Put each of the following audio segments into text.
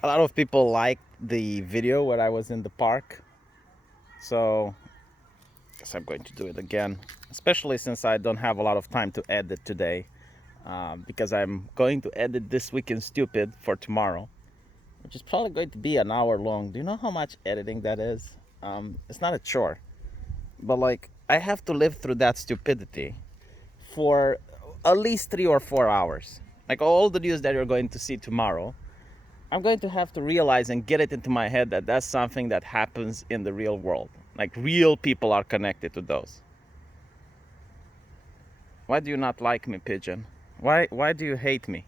A lot of people liked the video where I was in the park, so I guess I'm going to do it again, especially since I don't have a lot of time to edit today, because I'm going to edit This Week in Stupid for tomorrow, which is probably going to be an hour long. Do you know how much editing that is? It's not a chore, but like I have to live through that stupidity for at least 3 or 4 hours. Like all the news that you're going to see tomorrow, I'm going to have to realize and get it into my head that that's something that happens in the real world. Like real people are connected to those. Why do you not like me, Pigeon? Why do you hate me?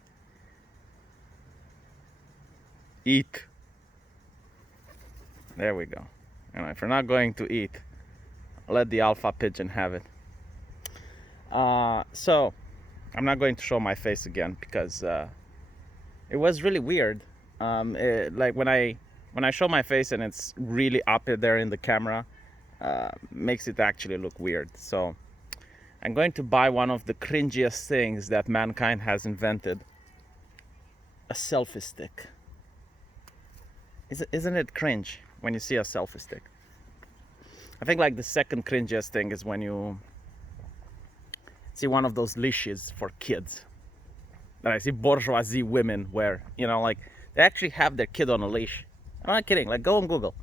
Eat. There we go. And if you're not going to eat, let the alpha pigeon have it. So I'm not going to show my face again because it was really weird. Like when I show my face and it's really up there in the camera, makes it actually look weird. So I'm going to buy one of the cringiest things that mankind has invented: a selfie stick. Isn't it cringe when you see a selfie stick? I think like the second cringiest thing is when you see one of those leashes for kids that I see bourgeoisie women wear. You know, like they actually have their kid on a leash. I'm not kidding. Like go on Google,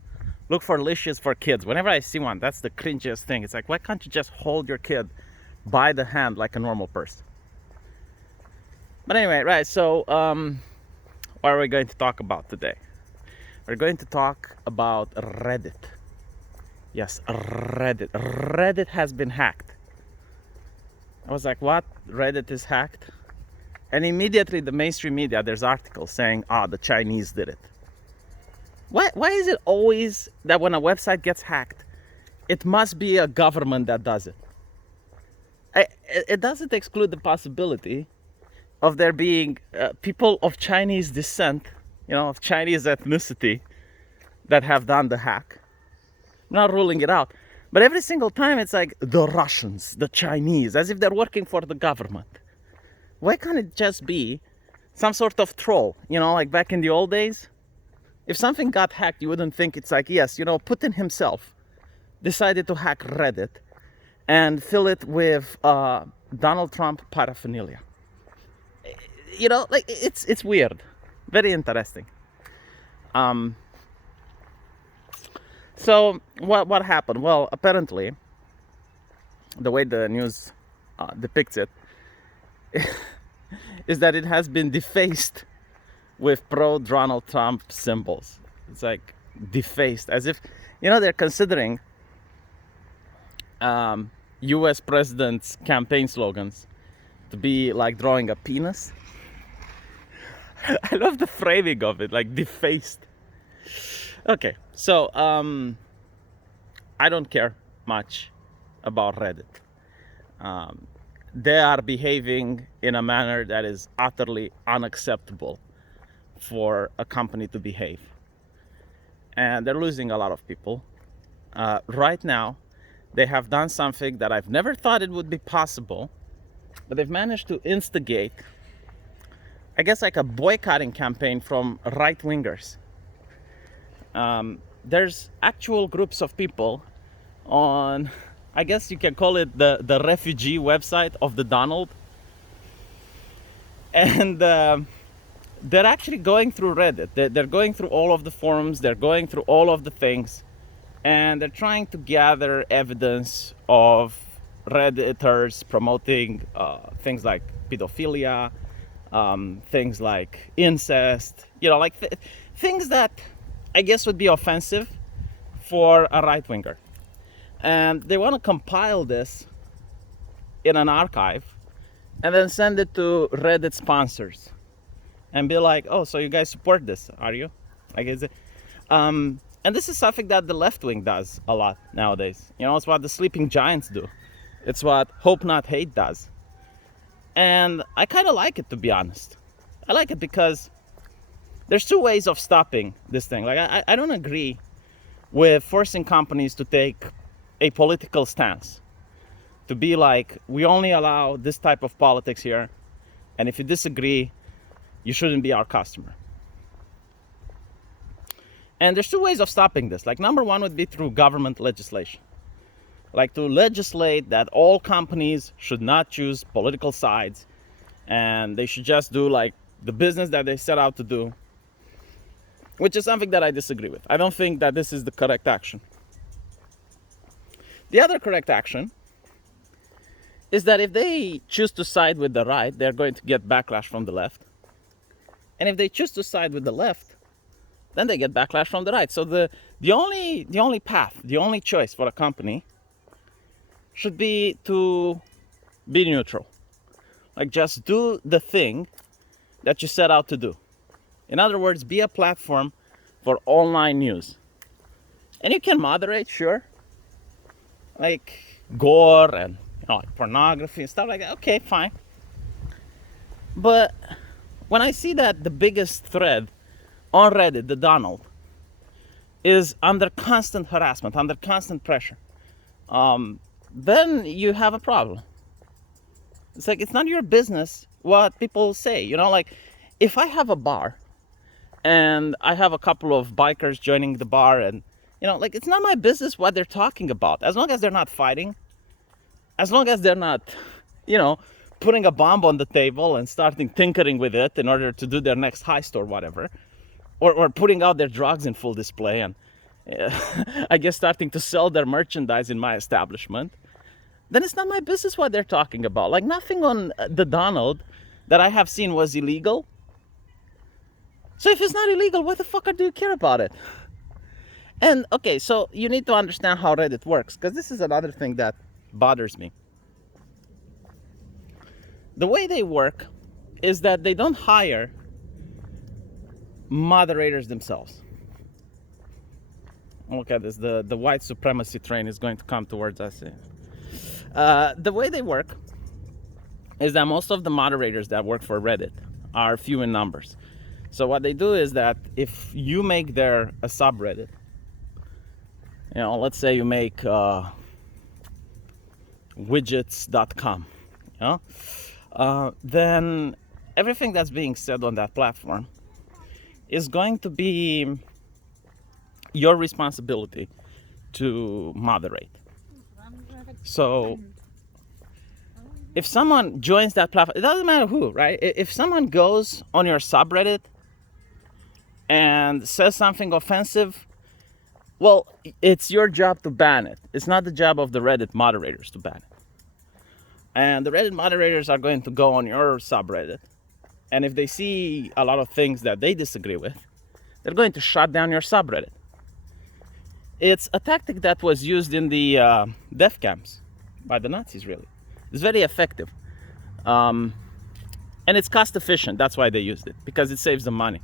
look for leashes for kids. Whenever I see one, that's the cringiest thing. It's like, why can't you just hold your kid by the hand like a normal person? But anyway, right, so what are we going to talk about today? We're going to talk about Reddit. Yes, Reddit. Reddit has been hacked. I was like, what? Reddit is hacked? And immediately the mainstream media, there's articles saying, the Chinese did it. Why is it always that when a website gets hacked, it must be a government that does it? It doesn't exclude the possibility of there being people of Chinese descent, of Chinese ethnicity that have done the hack. I'm not ruling it out. But every single time it's like the Russians, the Chinese, as if they're working for the government. Why can't it just be some sort of troll? Like back in the old days, if something got hacked, you wouldn't think it's like, yes, Putin himself decided to hack Reddit and fill it with Donald Trump paraphernalia. Like it's weird, very interesting. So what happened? Well, apparently, the way the news depicts it is that it has been defaced with pro-Donald Trump symbols. It's like defaced, as if they're considering U.S. president's campaign slogans to be like drawing a penis. I love the framing of it, like defaced. Okay, so I don't care much about Reddit. They are behaving in a manner that is utterly unacceptable for a company to behave. And they're losing a lot of people. Right now, they have done something that I've never thought it would be possible, but they've managed to instigate, I guess, like a boycotting campaign from right-wingers. There's actual groups of people on, I guess you can call it the refugee website of the Donald. And they're actually going through Reddit. They're going through all of the forums. They're going through all of the things. And they're trying to gather evidence of Redditors promoting things like pedophilia, things like incest, like things that I guess would be offensive for a right-winger. And they want to compile this in an archive and then send it to Reddit sponsors and be like, oh, so you guys support this, are you? Like, is it? And this is something that the left wing does a lot nowadays. It's what the Sleeping Giants do. It's what Hope Not Hate does. And I kind of like it, to be honest. I like it because there's two ways of stopping this thing. Like, I don't agree with forcing companies to take a political stance. To be like, we only allow this type of politics here. And if you disagree, you shouldn't be our customer. And there's two ways of stopping this. Like, number one would be through government legislation. Like, to legislate that all companies should not choose political sides and they should just do like the business that they set out to do, which is something that I disagree with. I don't think that this is the correct action. The other correct action is that if they choose to side with the right, they're going to get backlash from the left. And if they choose to side with the left, then they get backlash from the right. So the only path, the only choice for a company should be to be neutral. Like, just do the thing that you set out to do. In other words, be a platform for online news. And you can moderate, sure. Like gore and like pornography and stuff like that. Okay, fine. But when I see that the biggest thread on Reddit, the Donald, is under constant harassment, under constant pressure, then you have a problem. It's like, it's not your business what people say. Like, if I have a bar and I have a couple of bikers joining the bar, and like, it's not my business what they're talking about, as long as they're not fighting, as long as they're not putting a bomb on the table and starting tinkering with it in order to do their next heist or whatever, or putting out their drugs in full display and I guess starting to sell their merchandise in my establishment, then it's not my business what they're talking about. Like, nothing on the Donald that I have seen was illegal. So if it's not illegal, why the fuck do you care about it? And okay, so you need to understand how Reddit works, because this is another thing that bothers me. The way they work is that they don't hire moderators themselves. Look at this, the white supremacy train is going to come towards us. The way they work is that most of the moderators that work for Reddit are few in numbers. So what they do is that if you make a subreddit, let's say you make widgets.com, then everything that's being said on that platform is going to be your responsibility to moderate. So if someone joins that platform, it doesn't matter who, right? If someone goes on your subreddit and says something offensive, well, it's your job to ban it. It's not the job of the Reddit moderators to ban it. And the Reddit moderators are going to go on your subreddit, and if they see a lot of things that they disagree with, they're going to shut down your subreddit. It's a tactic that was used in the death camps by the Nazis, really. It's very effective. And it's cost efficient. That's why they used it, because it saves them money.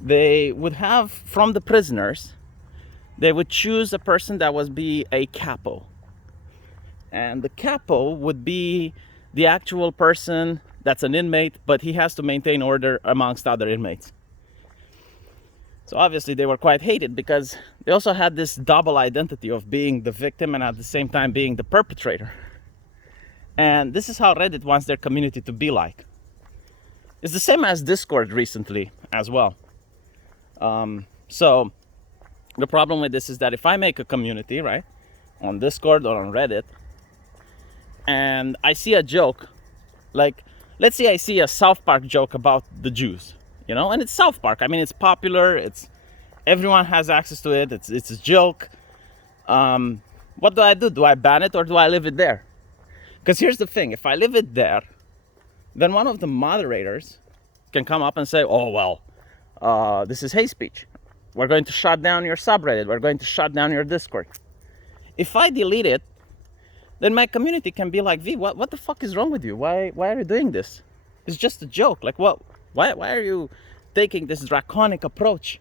They would have, from the prisoners, they would choose a person that would be a capo. And the capo would be the actual person that's an inmate, but he has to maintain order amongst other inmates. So obviously they were quite hated, because they also had this double identity of being the victim and at the same time being the perpetrator. And this is how Reddit wants their community to be like. It's the same as Discord recently as well. So the problem with this is that if I make a community, right, on Discord or on Reddit, and I see a joke, like, let's say I see a South Park joke about the Jews, and it's South Park. I mean, it's popular. Everyone has access to it. It's a joke. What do I do? Do I ban it or do I leave it there? Because here's the thing: if I leave it there, then one of the moderators can come up and say, "Oh well, this is hate speech. We're going to shut down your subreddit. We're going to shut down your Discord." If I delete it, then my community can be like, "V, what the fuck is wrong with you? Why are you doing this? It's just a joke. Like, what? Why are you taking this draconic approach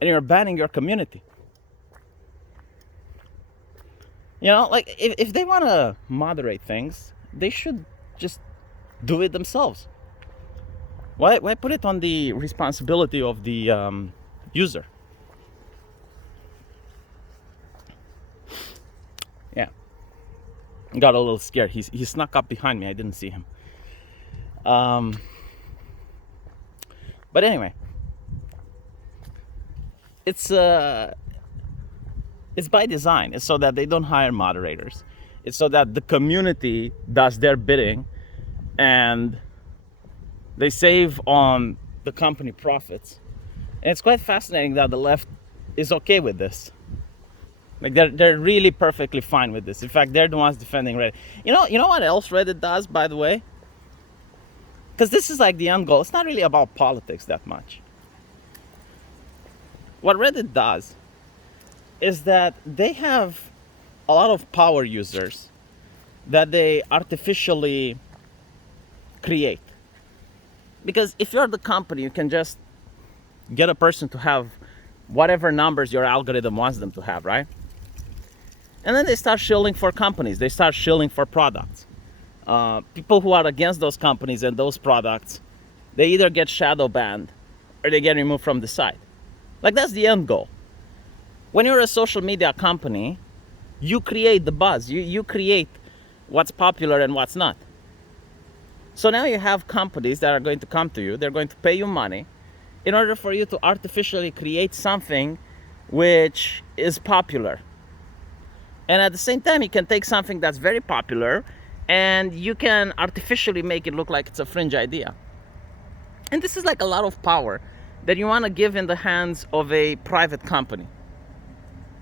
and you're banning your community?" Like, if they want to moderate things, they should just do it themselves. Why put it on the responsibility of the user? Yeah. Got a little scared. He snuck up behind me. I didn't see him. But anyway, it's it's by design. It's so that they don't hire moderators. It's so that the community does their bidding and they save on the company profits. And it's quite fascinating that the left is okay with this. Like they're really perfectly fine with this. In fact, they're the ones defending Reddit. You know what else Reddit does, by the way? Because this is like the end goal. It's not really about politics that much. What Reddit does is that they have a lot of power users that they artificially create. Because if you're the company, you can just get a person to have whatever numbers your algorithm wants them to have, right? And then they start shilling for companies. They start shilling for products. People who are against those companies and those products, they either get shadow banned or they get removed from the site. Like that's the end goal. When you're a social media company, you create the buzz. You create what's popular and what's not. So now you have companies that are going to come to you. They're going to pay you money in order for you to artificially create something which is popular. And at the same time, you can take something that's very popular and you can artificially make it look like it's a fringe idea. And this is like a lot of power that you want to give in the hands of a private company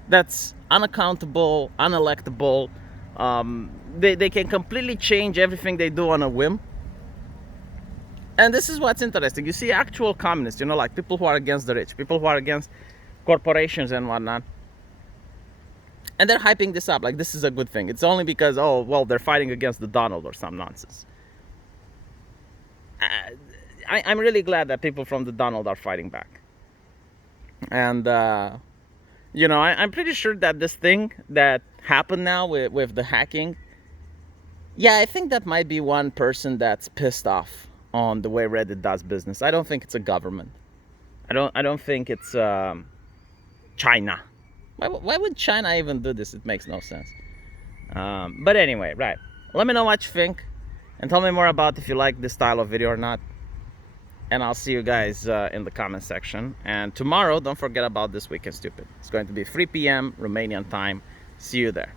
that's unaccountable, unelectable. They can completely change everything they do on a whim. And this is what's interesting. You see actual communists, like people who are against the rich, people who are against corporations and whatnot. And they're hyping this up like this is a good thing. It's only because, they're fighting against the Donald or some nonsense. I'm really glad that people from the Donald are fighting back. And, I'm pretty sure that this thing that happened now with the hacking, I think that might be one person that's pissed off on the way Reddit does business. I don't think it's a government. I don't think it's China. Why would China even do this? It makes no sense. But anyway, right. Let me know what you think. And tell me more about if you like this style of video or not. And I'll see you guys in the comment section. And tomorrow, don't forget about This Week in Stupid. It's going to be 3 p.m. Romanian time. See you there.